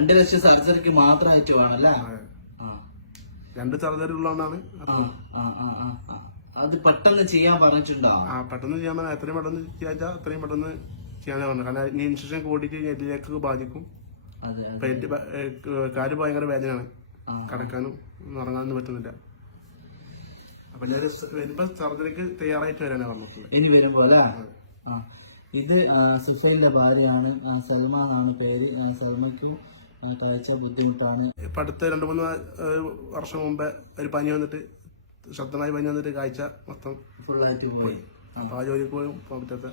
2 ലക്ഷം സർജറിക്ക് മാത്രമായിട്ട് വേണല്ലേ? രണ്ട് സർജറി ഉള്ളതുകൊണ്ടാണ്. അത് പെട്ടെന്ന് ചെയ്യാൻ പറഞ്ഞിട്ടുണ്ടോ? പെട്ടെന്ന് ചെയ്യാൻ പറഞ്ഞാൽ എത്രയും പെട്ടെന്ന് ചെയ്യാച്ചാ അത്രയും പെട്ടെന്ന് ചെയ്യാൻ പറഞ്ഞു. കാരണം ഇനി ഇൻഫെക്ഷൻ കൂടിയിട്ട് എല്ലിലേക്ക് ബാധിക്കും. കാല് ഭയങ്കര വേദനയാണ്, കിടക്കാനും ഉറങ്ങാനൊന്നും പറ്റുന്നില്ല. അപ്പൊ ഞാൻ വരുമ്പോ സർജറിക്ക് തയ്യാറായിട്ട് വരാനാണ് പറഞ്ഞിട്ടുള്ളത്. ഇനി വരുമ്പോ അല്ലേ? ഇത് സുഫൈലിന്റെ ഭാര്യയാണ്, സൽമ എന്നാണ് പേര്. സൽമയ്ക്കും കാഴ്ച ബുദ്ധിമുട്ടാണ്. ഇപ്പൊ അടുത്ത 2-3 വർഷം മുമ്പേ ഒരു പനി വന്നിട്ട്, ശക്തമായ പനി വന്നിട്ട് കാഴ്ച മൊത്തം ഫുള്ളായിട്ട് പോയി. അപ്പൊ ആ ജോലിക്ക് പോയി പോകാൻ പറ്റാത്ത.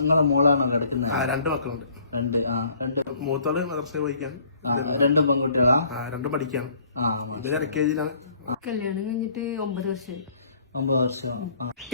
നിങ്ങളെ മോളാണോ കിടക്കുന്നത്? 2 മക്കളുണ്ട്. മൂത്തോള് മദ്രസയിൽ പോയിക്കാണ്. 2 പെൺകുട്ടികളാ? 2 പഠിക്കാണ്. ഇവര് LKG-യിലാണ്. കല്യാണം കഴിഞ്ഞിട്ട് 9 വർഷമായി.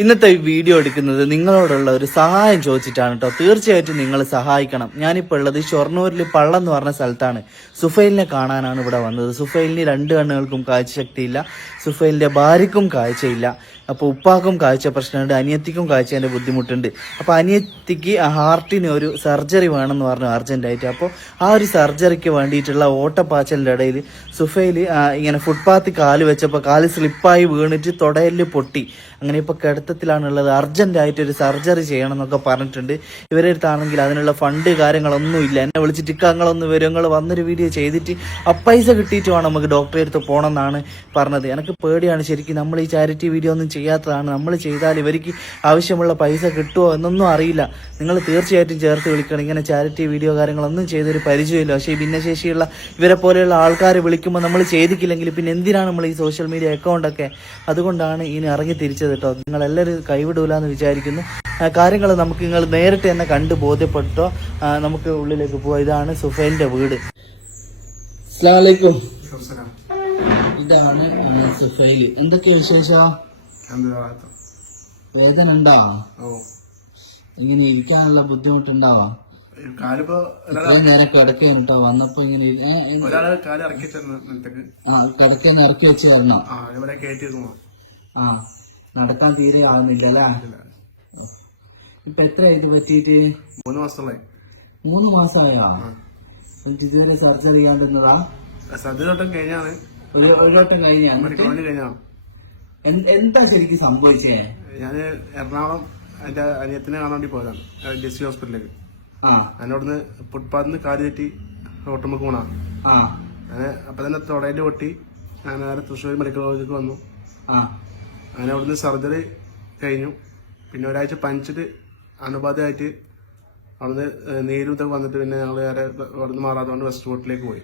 ഇന്നത്തെ വീഡിയോ എടുക്കുന്നത് നിങ്ങളോടുള്ള ഒരു സഹായം ചോദിച്ചിട്ടാണ് കേട്ടോ. തീർച്ചയായിട്ടും നിങ്ങൾ സഹായിക്കണം. ഞാനിപ്പോൾ ഉള്ളത് ഷൊർണൂരിൽ പള്ളം എന്ന് പറഞ്ഞ സ്ഥലത്താണ്. സുഫൈലിനെ കാണാനാണ് ഇവിടെ വന്നത്. സുഫൈലിന് 2 കണ്ണുകൾക്കും കാഴ്ചശക്തിയില്ല, സുഫൈലിന്റെ ഭാര്യയ്ക്കും കാഴ്ചയില്ല. അപ്പോൾ ഉപ്പാക്കും കാഴ്ച പ്രശ്നമുണ്ട്, അനിയത്തിക്കും കാഴ്ചേൻ്റെ ബുദ്ധിമുട്ടുണ്ട്. അപ്പോൾ അനിയത്തിക്ക് ഹാർട്ടിന് ഒരു സർജറി വേണമെന്ന് പറഞ്ഞു അർജന്റായിട്ട്. അപ്പോൾ ആ ഒരു സർജറിക്ക് വേണ്ടിയിട്ടുള്ള ഓട്ടപ്പാച്ചലിൻ്റെ ഇടയിൽ സുഫൈൽ ഇങ്ങനെ ഫുട്പാത്തിൽ കാല് വെച്ചപ്പോൾ കാല് സ്ലിപ്പായി വീണിട്ട് തുടയിൽ പൊട്ടി. അങ്ങനെ ഇപ്പോൾ കിടത്തത്തിലാണുള്ളത്. അർജന്റായിട്ട് ഒരു സർജറി ചെയ്യണം എന്നൊക്കെ പറഞ്ഞിട്ടുണ്ട്. ഇവരുടെ അടുത്താണെങ്കിൽ അതിനുള്ള ഫണ്ട് കാര്യങ്ങളൊന്നും ഇല്ല. എന്നെ വിളിച്ചിട്ട് ഇക്കങ്ങളൊന്ന് വരും, നിങ്ങൾ വന്നൊരു വീഡിയോ ചെയ്തിട്ട് ആ പൈസ കിട്ടിയിട്ട് വേണം നമുക്ക് ഡോക്ടറെ അടുത്ത് പോകണം എന്നാണ് പറഞ്ഞത്. എനിക്ക് പേടിയാണ് ശരിക്കും. നമ്മൾ ഈ ചാരിറ്റി വീഡിയോ ഒന്നും ചെയ്യാത്തതാണ്. നമ്മൾ ചെയ്താൽ ഇവർക്ക് ആവശ്യമുള്ള പൈസ കിട്ടുമോ എന്നൊന്നും അറിയില്ല. നിങ്ങൾ തീർച്ചയായിട്ടും ചേർത്ത് വിളിക്കണം. ഇങ്ങനെ ചാരിറ്റി വീഡിയോ കാര്യങ്ങളൊന്നും ചെയ്തൊരു പരിചയമില്ല. പക്ഷേ ഈ ഭിന്നശേഷിയുള്ള ഇവരെ പോലെയുള്ള ആൾക്കാർ വിളിക്കുമ്പോൾ നമ്മൾ ചെയ്തിട്ടില്ലെങ്കിൽ പിന്നെ എന്തിനാണ് നമ്മൾ ഈ സോഷ്യൽ മീഡിയ അക്കൗണ്ടൊക്കെ? അതുകൊണ്ടാണ് ഇനി ഇറങ്ങി തിരിച്ചത് കേട്ടോ. നിങ്ങളെല്ലാവരും കൈവിടൂല എന്ന് വിചാരിക്കുന്നു. കാര്യങ്ങൾ നമുക്ക് നിങ്ങൾ നേരിട്ട് തന്നെ കണ്ടു ബോധ്യപ്പെട്ടോ. നമുക്ക് ഉള്ളിലേക്ക് പോവാം. ഇതാണ് സുഫൈലിന്റെ വീട്. അസ്സലാമു അലൈക്കും. ഇതാണ് സുഫൈൽ. എന്തൊക്കെയാ വിശേഷം? വേദന ഉണ്ടോ? ഇങ്ങനെ ഇരിക്കാനുള്ള ബുദ്ധിമുട്ടുണ്ടാവാ? നേരെ കിടക്കാൻ കേട്ടോ. വന്നപ്പോ ഇങ്ങനെ കിടക്കാൻ ഇറക്കി വെച്ച് തരണം. നടക്കാൻ തീരെ ആവുന്നില്ല അല്ലേ? ഇപ്പൊ എത്രയായിട്ട് പറ്റിയിട്ട്? 3 മാസത്തോളായി. 3 മാസമായോ? ഇതുവരെ സർജറി ചെയ്യാണ്ടിരുന്നതാ? സർജറി വട്ടം കഴിഞ്ഞാണ്. ഒരു വട്ടം കഴിഞ്ഞാ? എന്താ ശരിക്കും സംഭവിച്ചേ? ഞാന് എറണാകുളം എന്റെ അനിയത്തിനെ കാണാൻ വേണ്ടി പോയതാണ്, ജെസ്സി ഹോസ്പിറ്റലിലേക്ക്. അതിനോടന്ന് ഫുട്പാത്തിന്ന് കാല് തെറ്റി റോട്ടുമ്പോ പോണാ. അങ്ങനെ അപ്പൊ തന്നെ തുടയിൽ പൊട്ടി. ഞാൻ നേരെ തൃശ്ശൂർ മെഡിക്കൽ കോളേജിലേക്ക് വന്നു. അങ്ങനെ അവിടുന്ന് സർജറി കഴിഞ്ഞു. പിന്നെ ഒരാഴ്ച പനിച്ചിട്ട് അണുബാധയായിട്ട് അവിടുന്ന് നീരും ഇതൊക്കെ വന്നിട്ട് പിന്നെ ഞങ്ങൾ നേരെ അവിടുന്ന് മാറാത്തതുകൊണ്ട് വെസ്റ്റ് ഫോർട്ടിലേക്ക് പോയി.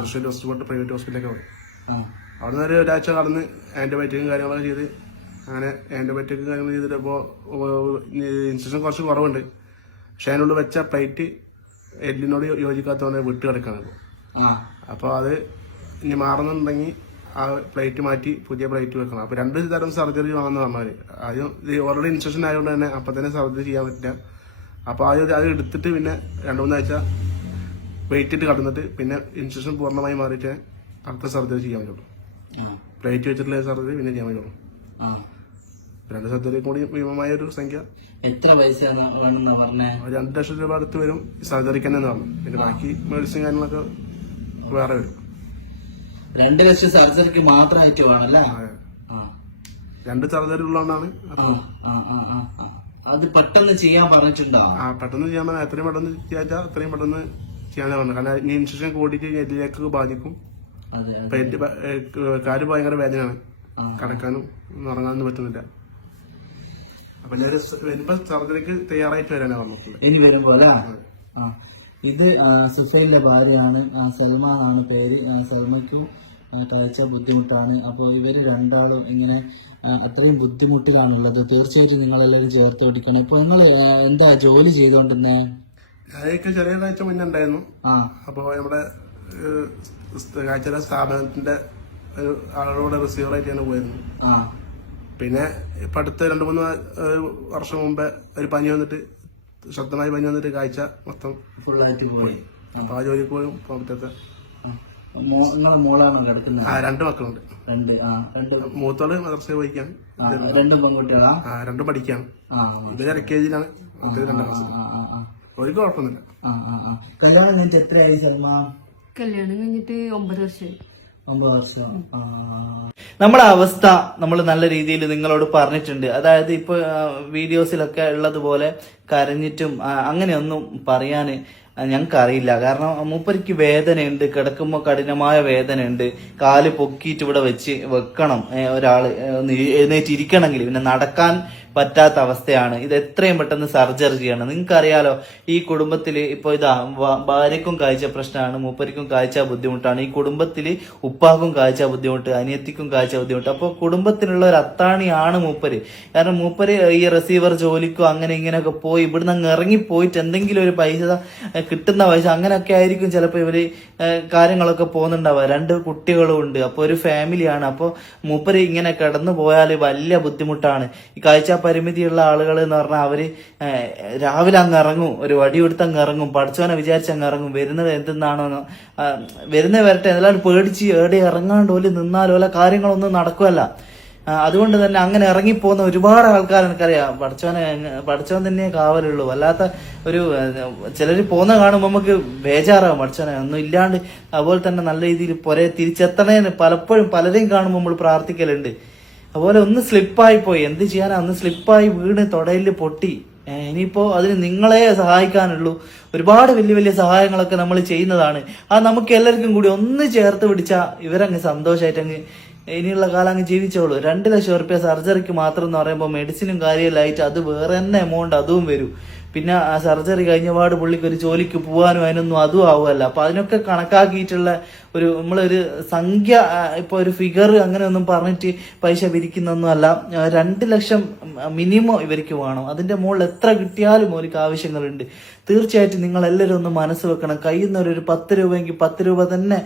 തൃശ്ശൂർ വെസ്റ്റ് ഫോർട്ട് പ്രൈവറ്റ് ഹോസ്പിറ്റലിലേക്ക് പോയി. അവിടുന്ന് ഒരാഴ്ച കടന്ന് ആന്റിബയോട്ടിക്കും കാര്യങ്ങളൊക്കെ ചെയ്ത്, അങ്ങനെ ആന്റിബയോട്ടിക്കും കാര്യങ്ങൾ ചെയ്തിട്ട് ഇപ്പോൾ ഇൻഫെക്ഷൻ കുറച്ച് കുറവുണ്ട്. പക്ഷെ അതിനുള്ളിൽ വെച്ച പ്ലേറ്റ് എല്ലിനോട് യോജിക്കാത്തതുകൊണ്ട് വിട്ട് കിടക്കാണ്. അപ്പോൾ അത് ഇനി മാറുന്നുണ്ടെങ്കിൽ ആ പ്ലേറ്റ് മാറ്റി പുതിയ പ്ലേറ്റ് വെക്കണം. അപ്പൊ 2 തരം സർജറി വേണമെന്ന് പറഞ്ഞാല്, ആദ്യം ഓൾറെഡി ഇൻഫെക്ഷൻ ആയതുകൊണ്ട് തന്നെ അപ്പൊ തന്നെ സർജറി ചെയ്യാൻ പറ്റില്ല. അപ്പൊ ആദ്യം അത് എടുത്തിട്ട് പിന്നെ 2-3 ആഴ്ച വെയിറ്റ് ഇട്ട് കടന്നിട്ട് പിന്നെ ഇൻഫെക്ഷൻ പൂർണ്ണമായി മാറിയിട്ട് അടുത്ത സർജറി ചെയ്യാൻ പറ്റുള്ളൂ. പ്ലേറ്റ് വെച്ചിട്ടുള്ള സർജറി പിന്നെ ചെയ്യാൻ പറ്റുള്ളൂ. 2 സർജറി കൂടി ഭീമമായ ഒരു സംഖ്യ. എത്ര പൈസ പറഞ്ഞേ? 2 ലക്ഷം രൂപ അടുത്ത് വരും സർജറിക്ക് തന്നെ പറഞ്ഞു. പിന്നെ ബാക്കി മെഡിസിൻ കാര്യങ്ങളൊക്കെ വേറെ വരും. 2 ലക്ഷം സർജറിക്ക് മാത്രമായിട്ട് വേണല്ലേ? 2 സർജറി ഉള്ളതുകൊണ്ടാണ്. അത് പെട്ടെന്ന് ചെയ്യാൻ പറഞ്ഞിട്ടുണ്ടോ? പെട്ടെന്ന് ചെയ്യാൻ പറഞ്ഞാൽ എത്രയും പെട്ടെന്ന് ചെയ്യാച്ചാ അത്രയും പെട്ടെന്ന് ചെയ്യാനാണ് പറഞ്ഞത്. കാരണം ഇനി ഇൻഫെക്ഷൻ കൂടിയിട്ട് എല്ലിലേക്ക് ബാധിക്കും. കാല് ഭയങ്കര വേദനയാണ്, കിടക്കാനും ഉറങ്ങാനൊന്നും പറ്റുന്നില്ല. അപ്പൊ ഞാൻ വരുമ്പോ സർജറിക്ക് തയ്യാറായിട്ട് വരാനാണ് പറഞ്ഞിട്ടുള്ളത്. ഇനി വരുമ്പോ ഇത് സുഫൈലിന്റെ ഭാര്യയാണ്, സൽമ എന്നാണ് പേര്. സൽമയ്ക്കും കാഴ്ച ബുദ്ധിമുട്ടാണ്. അപ്പോൾ ഇവര് 2ആളും ഇങ്ങനെ അത്രയും ബുദ്ധിമുട്ടിലാണുള്ളത്. തീർച്ചയായിട്ടും നിങ്ങളെല്ലാവരും ചേർത്ത് പിടിക്കണം. ഇപ്പൊ നിങ്ങൾ എന്താ ജോലി ചെയ്തോണ്ടിരുന്നേ? അതൊക്കെ ചെറിയ കാഴ്ച മുന്നേ ഉണ്ടായിരുന്നു. അപ്പൊ നമ്മുടെ കാഴ്ച സ്ഥാപനത്തിന്റെ ഒരു ആളുകളുടെ റിസീവറായിട്ടാണ് പോയിരുന്നു. പിന്നെ ഇപ്പൊ അടുത്ത 2-3 വർഷം മുമ്പേ ഒരു പനി വന്നിട്ട്, ശക്തമായ പനി വന്നിട്ട് കാഴ്ച മൊത്തം ഫുള്ളായിട്ട് പോയി. അപ്പൊ ആ ജോലിക്ക് പോലും പോകാൻ പറ്റാത്ത. നിങ്ങളെ മോളാണോ കിടക്കുന്നത്? 2 മക്കളുണ്ട്. മൂത്തോള് മദ്രസയിൽ പോയിക്കാണ്. 2 പെൺകുട്ടികളാ? 2 പഠിക്കാണ്. ഇവര് LKG-യിലാണ്. ഒരു കുഴപ്പമൊന്നുമില്ല. കല്യാണം കഴിഞ്ഞിട്ട് എത്രയായി സൽമാൻ? കല്യാണം കഴിഞ്ഞിട്ട് 9 വർഷമായി. 9 വർഷം. നമ്മളെ അവസ്ഥ നമ്മൾ നല്ല രീതിയിൽ നിങ്ങളോട് പറഞ്ഞിട്ടുണ്ട്. അതായത് ഇപ്പൊ വീഡിയോസിലൊക്കെ ഉള്ളതുപോലെ കരഞ്ഞിട്ടും അങ്ങനെയൊന്നും പറയാന് ഞങ്ങൾക്ക് അറിയില്ല. കാരണം മൂപ്പരിക്ക് വേദനയുണ്ട്, കിടക്കുമ്പോൾ കഠിനമായ വേദനയുണ്ട്, കാല് പൊക്കിയിട്ട് ഇവിടെ വെക്കണം ഒരാള് എഴുന്നേറ്റ് ഇരിക്കണമെങ്കിൽ. പിന്നെ നടക്കാൻ പറ്റാത്ത അവസ്ഥയാണ്. ഇത് എത്രയും പെട്ടെന്ന് സർജറി ചെയ്യണം. നിങ്ങൾക്കറിയാലോ ഈ കുടുംബത്തില് ഇപ്പൊ ഇതാ ഭാര്യക്കും കാഴ്ച പ്രശ്നമാണ്, മൂപ്പരിക്കും കാഴ്ച ബുദ്ധിമുട്ടാണ്, ഈ കുടുംബത്തില് ഉപ്പാക്കും കാഴ്ച ബുദ്ധിമുട്ട്, അനിയത്തിക്കും കാഴ്ച ബുദ്ധിമുട്ട്. അപ്പൊ കുടുംബത്തിനുള്ള ഒരു അത്താണിയാണ് മൂപ്പര്. കാരണം മൂപ്പര് ഈ റിസീവർ ജോലിക്കോ അങ്ങനെ ഇങ്ങനെയൊക്കെ പോയി ഇവിടുന്ന് അങ്ങ് ഇറങ്ങിപ്പോയിട്ട് എന്തെങ്കിലും ഒരു പൈസ കിട്ടുന്ന പൈസ അങ്ങനെയൊക്കെ ആയിരിക്കും ചിലപ്പോ ഇവര് കാര്യങ്ങളൊക്കെ പോകുന്നുണ്ടാവുക. 2 കുട്ടികളും ഉണ്ട്. അപ്പൊ ഒരു ഫാമിലിയാണ്. അപ്പൊ മൂപ്പര് ഇങ്ങനെ കിടന്നു പോയാൽ വലിയ ബുദ്ധിമുട്ടാണ്. ഈ കാഴ്ച പരിമിതിയുള്ള ആളുകൾ എന്ന് പറഞ്ഞാൽ അവര് രാവിലെ അങ്ങ് ഇറങ്ങും, ഒരു വടി കൊടുത്ത് അങ്ങ് ഇറങ്ങും, പഠിച്ചവനെ വിചാരിച്ച് അങ്ങ് ഇറങ്ങും. വരുന്നത് എന്തെന്നാണോന്ന് വരുന്നത് വരട്ടെ, എല്ലാവരും പേടിച്ച് എവിടെ ഇറങ്ങാണ്ട് ഓല് നിന്നാലോല കാര്യങ്ങളൊന്നും നടക്കുമല്ല. അതുകൊണ്ട് തന്നെ അങ്ങനെ ഇറങ്ങിപ്പോകുന്ന ഒരുപാട് ആൾക്കാർ എനിക്കറിയാം. പഠിച്ചവൻ തന്നെ കാവലുള്ളൂ. വല്ലാത്ത ഒരു ചിലര് പോകുന്ന കാണുമ്പോൾ നമുക്ക് ബേജാറാവും, പഠിച്ചവനെ ഒന്നും ഇല്ലാണ്ട്. അതുപോലെ തന്നെ നല്ല രീതിയിൽ പുറേ തിരിച്ചെത്തണേന്ന് പലപ്പോഴും പലരെയും കാണുമ്പോൾ നമ്മൾ പ്രാർത്ഥിക്കലുണ്ട്. അതുപോലെ ഒന്ന് സ്ലിപ്പായി പോയി, എന്ത് ചെയ്യാനാ, ഒന്ന് സ്ലിപ്പായി വീണ് തൊടയില് പൊട്ടി. ഇനിയിപ്പോ അതിന് നിങ്ങളെ സഹായിക്കാനുള്ളൂ. ഒരുപാട് വലിയ വലിയ സഹായങ്ങളൊക്കെ നമ്മൾ ചെയ്യുന്നതാണ്. അത് നമുക്ക് എല്ലാവർക്കും കൂടി ഒന്ന് ചേർത്ത് പിടിച്ചാൽ ഇവരങ്ങ് സന്തോഷമായിട്ട് അങ്ങ് ഇനിയുള്ള കാലം അങ്ങ് ജീവിച്ചോളൂ. 2 ലക്ഷം റുപ്യ സർജറിക്ക് മാത്രം എന്ന് പറയുമ്പോൾ മെഡിസിനും കാര്യമെല്ലായിട്ട് അത് വേറെ തന്നെ എമൗണ്ട് അതും വരും. പിന്നെ ആ സർജറി കഴിഞ്ഞപാട് പുള്ളിക്ക് ഒരു ജോലിക്ക് പോകാനും അതിനൊന്നും അതും ആവുമല്ല. അപ്പൊ അതിനൊക്കെ കണക്കാക്കിയിട്ടുള്ള നമ്മളൊരു സംഖ്യ, ഇപ്പൊ ഒരു ഫിഗർ അങ്ങനെ ഒന്നും പറഞ്ഞിട്ട് പൈസ പിരിക്കുന്നൊന്നും അല്ല. 2 ലക്ഷം മിനിമം ഇവർക്ക് വേണം. അതിന്റെ മുകളിൽ എത്ര കിട്ടിയാലും അവർക്ക് ആവശ്യങ്ങളുണ്ട്. തീർച്ചയായിട്ടും നിങ്ങൾ എല്ലാവരും ഒന്ന് മനസ്സ് വെക്കണം. കയ്യിൽ നിന്ന് ഒരു 10 രൂപയെങ്കിൽ 10 രൂപ തന്നെ.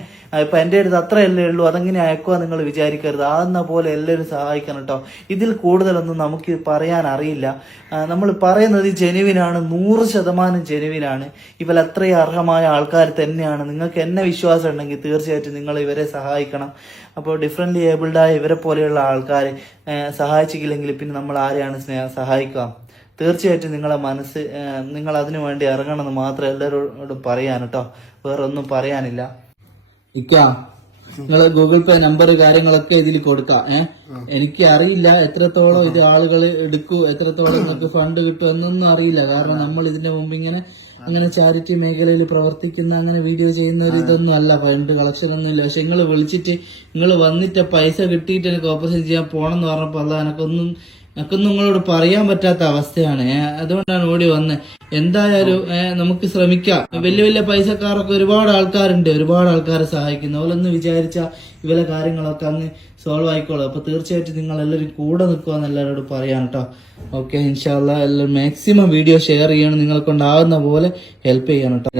ഇപ്പൊ എന്റെ അടുത്ത് അത്രയല്ലേ ഉള്ളൂ, അതെങ്ങനെ അയക്കുക നിങ്ങൾ വിചാരിക്കരുത്. ആകുന്ന പോലെ എല്ലാവരും സഹായിക്കണം കേട്ടോ. ഇതിൽ കൂടുതലൊന്നും നമുക്ക് പറയാൻ അറിയില്ല. നമ്മൾ പറയുന്നത് ജെനുവിനാണ്, 100% ജെനുവിനാണ്. ഇവർ അത്രയും അർഹമായ ആൾക്കാർ തന്നെയാണ്. നിങ്ങൾക്ക് എന്നെ വിശ്വാസം ഉണ്ടെങ്കിൽ തീർച്ചയായിട്ടും നിങ്ങൾ ഇവരെ സഹായിക്കണം. അപ്പോൾ ഡിഫറെന്റ്ലി ഏബിൾഡായ ഇവരെ പോലെയുള്ള ആൾക്കാരെ സഹായിച്ചില്ലെങ്കിൽ പിന്നെ നമ്മൾ ആരെയാണ് സഹായിക്കുക? തീർച്ചയായിട്ടും നിങ്ങളെ മനസ്സ്, നിങ്ങൾ അതിനു വേണ്ടി ഇറങ്ങണമെന്ന് മാത്രം എല്ലാവരോടും പറയാൻ കേട്ടോ. വേറെ ഒന്നും പറയാനില്ല. നിങ്ങൾ ഗൂഗിൾ പേ നമ്പർ കാര്യങ്ങളൊക്കെ ഇതിൽ കൊടുക്കാം. എനിക്ക് അറിയില്ല എത്രത്തോളം ഇത് ആളുകൾ എടുക്കൂ, എത്രത്തോളം നിങ്ങൾക്ക് ഫണ്ട് കിട്ടും എന്നൊന്നും അറിയില്ല. കാരണം നമ്മൾ ഇതിന്റെ മുമ്പ് ഇങ്ങനെ അങ്ങനെ ചാരിറ്റി മേഖലയിൽ പ്രവർത്തിക്കുന്ന അങ്ങനെ വീഡിയോ ചെയ്യുന്ന ഒരു ഇതൊന്നും അല്ല, ഫണ്ട് കളക്ഷൻ ഒന്നും ഇല്ല. പക്ഷെ നിങ്ങൾ വിളിച്ചിട്ട് നിങ്ങൾ വന്നിട്ട് പൈസ കിട്ടിയിട്ട് എനിക്ക് ഓപ്പറേഷൻ ചെയ്യാൻ പോണം എന്ന് പറഞ്ഞപ്പോൾ അല്ല, എനക്കൊന്നും നിങ്ങളോട് പറയാൻ പറ്റാത്ത അവസ്ഥയാണ്. അതുകൊണ്ടാണ് ഓടി വന്നത്. എന്തായാലും നമുക്ക് ശ്രമിക്കാം. വലിയ വലിയ പൈസക്കാരൊക്കെ ഒരുപാട് ആൾക്കാരുണ്ട്, ഒരുപാട് ആൾക്കാരെ സഹായിക്കുന്നു. അവരൊന്ന് വിചാരിച്ചാൽ ഇവരെ കാര്യങ്ങളൊക്കെ അങ്ങ് സോൾവ് ആയിക്കോളും. അപ്പൊ തീർച്ചയായിട്ടും നിങ്ങൾ എല്ലാവരും കൂടെ നിൽക്കുമെന്ന് എല്ലാവരോടും പറയാം കേട്ടോ. ഓക്കെ, ഇൻഷാല്ലാ എല്ലാവരും മാക്സിമം വീഡിയോ ഷെയർ ചെയ്യണം, നിങ്ങളെ കൊണ്ടാവുന്ന പോലെ ഹെൽപ്പ് ചെയ്യണം കേട്ടോ.